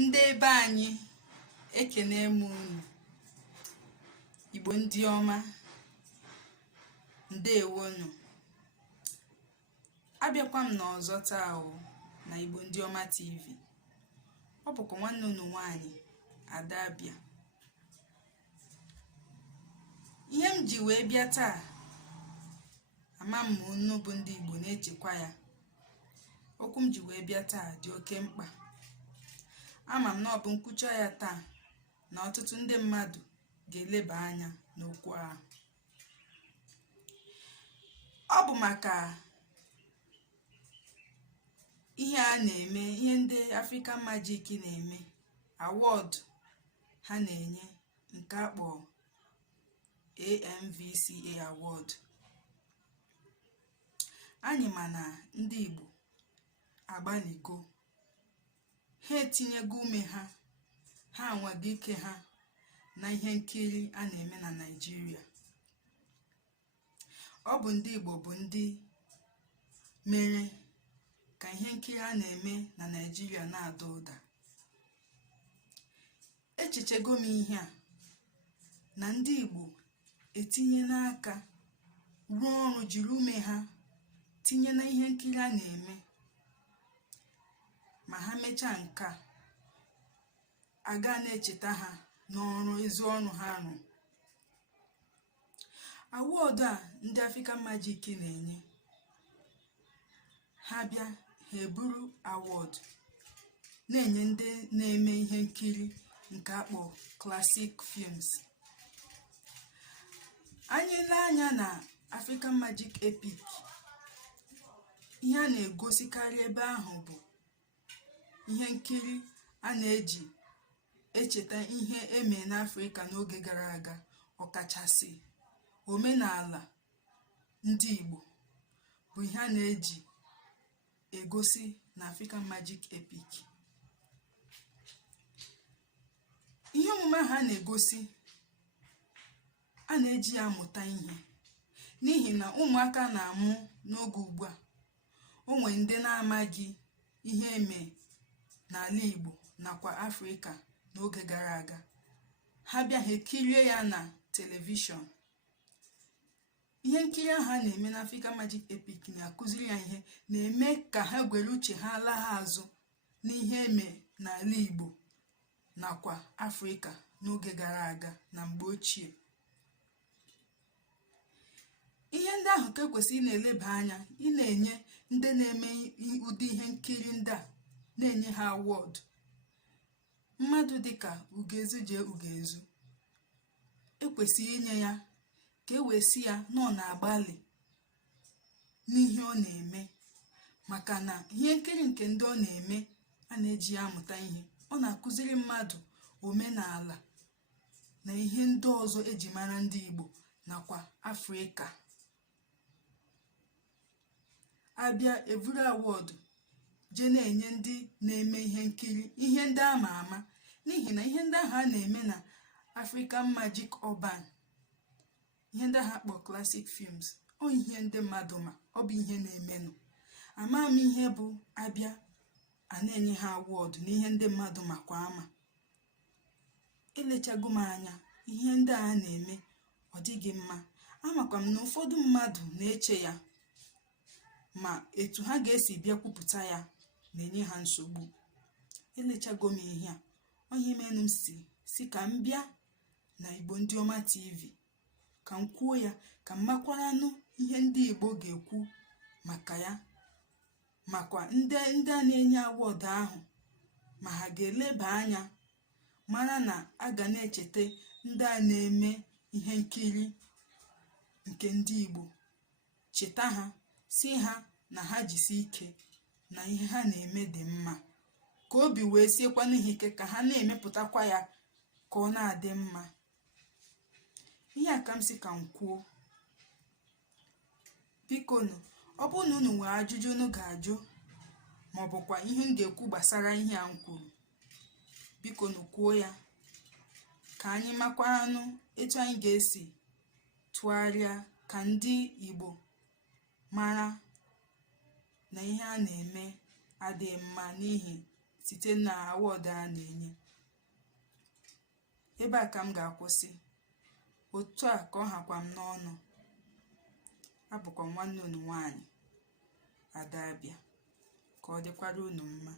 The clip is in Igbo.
Ndị ebe anyị ekene m unu, Igbo ndị ọma, ndewonu. Abịakwa m n'ọzọ taa na Igbo ndị ọma TV. Ọ bụkwa nwanne unu nwanyị Ada Abia. Ihe m ji wee bịa taa, ama m unu bụ ndị Igbo na-echekwa ya. Okwu m ji wee bịa taa dị oke mkpa. Ama m na ọ bụ nkwucha ya taa na ọtụtụ ndị mmadụ ga-eleba anya n'okwu ahụ. Ọ bụ maka ihe a na-eme, ihe ndị African Magic na-eme, award ha na-enye nke akpọ AMVCA award. Anyị ma na ndị Igbo agbaligo, ha etinyego ume ha anwago ike ha na ihe nkiri a na-eme na Naịjirịa. Ọ bụ ndị Igbo bụ ndị mere ka ihe nkiri a na-eme na Naịjirịa na-ada ụda. Echichego m ihe a na ndị Igbo etinye n'aka, rụọ ọrụ, jiri ume ha tinye na ihe nkiri a na-eme. Ma ha mechaa nke a ga na-echeta ha n'ọrụ, ezi ọrụ ha rụ. Award a ndị African Magic na-enye, ha bịa ha eburu award na-enye ndị na-eme ihe nkiri nke akpọ classic films. Anyị lee anya na African Magic Epic, ihe a na-egosikarị ebe ahụ bụ ihe nkiri a na-eji echeta ihe eme n'Afrịka n'oge gara aga, ọkachasị omenala ndị Igbo bụ ihe a na-eji egosi na African Magic Epic. Ihe omume ha na-egosi, a na-eji ya amụta ihe, n'ihi na ụmụaka na-amụ n'oge ugbu a. O nwere ndị na-amaghị ihe eme n'ala Igbo nakwa Afrịka n'oge gara aga. Ha bịa ha ekirie ya na telivishọn. Ihe nkiri ahụ a na-eme na African Magic Epic na-akụziri ya ihe, na-eme ka ha gwere uche ha lagha azụ n'ihe eme n'ala Igbo nakwa Afrịka n'oge gara aga na mgbe ochie. Ihe ndị ahụ ka ekwesịrị na-eleba anya, ị na-enye ndị na-eme ụdị ihe nkiri ndị a, na-enye ha award. Mmadụ dịka Ugezu jee Ugezu, ekwesịrị inye ya ka e wee sị ya na ọ na-agbalị n'ihe ọ na-eme, maka na ihe nkiri nke ndị ọ na-eme a na-eji ya amụta ihe. Ọ na-akụziri mmadụ omenala na ihe ndị ọzọ eji mara ndị Igbo nakwa Afrịka. Abịa evuru award je na-enye ndị na-eme ihe nkiri ihe ndị ama ama, n'ihi na ihe ndị ahụ a na-eme na African Magic Urban, ihe ndị ahụ akpọ classic films, ọ ihe ndị mmadụ ma, ọ bụ ihe na-emenụ. Ama m ihe bụ abịa a na-enye ha award na ihe ndị mmadụ makwa ama. Elechago m anya ihe ndị a na-eme, ọ dịghị mma. Amakwa m na ụfọdụ mmadụ na-eche ya, ma etu ha ga-esi bịa kwupụta ya na-enye ha nsogbu. Elechago m ihe a, onye menụ m si ka m bịa na Igbo ndị ọma TV ka m kwuo ya, ka m makwaranụ ihe ndị Igbo ga-ekwu maka ya, makwa ndị a na-enye award ahụ, ma ha ga-eleba anya mara na a ga na-echeta ndị a na-eme ihe nkiri nke ndị Igbo, cheta ha, si ha na ha jisi ike na ihe ha na-eme dị mma, ka obi wee siekwa n'ihi ike ka ha na-emepụtakwa ya ka ọ na-adị mma. Ihe a ka m si ka m kwuo. Biko nụ, ọ bụrụ na unu nwere ajụjụ unu ga-ajụ, ma ọ bụkwa ihe m ga-ekwu gbasara ihe a m kwuru, biko nụ kwuo ya ka anyị makwaranụ etu anyị ga-esi tụgharịa ka ndị Igbo mara na ihe a na-eme adịghị mma, n'ihi site na awọdụ a na-enye. Ebe a ka m ga-akwụsị. Otu a ka ọ hakwa m n'ọnụ. Abụkwa m nwanne unu nwaanyị, Ada Abịa. Ka ọ dịkwara unu mma.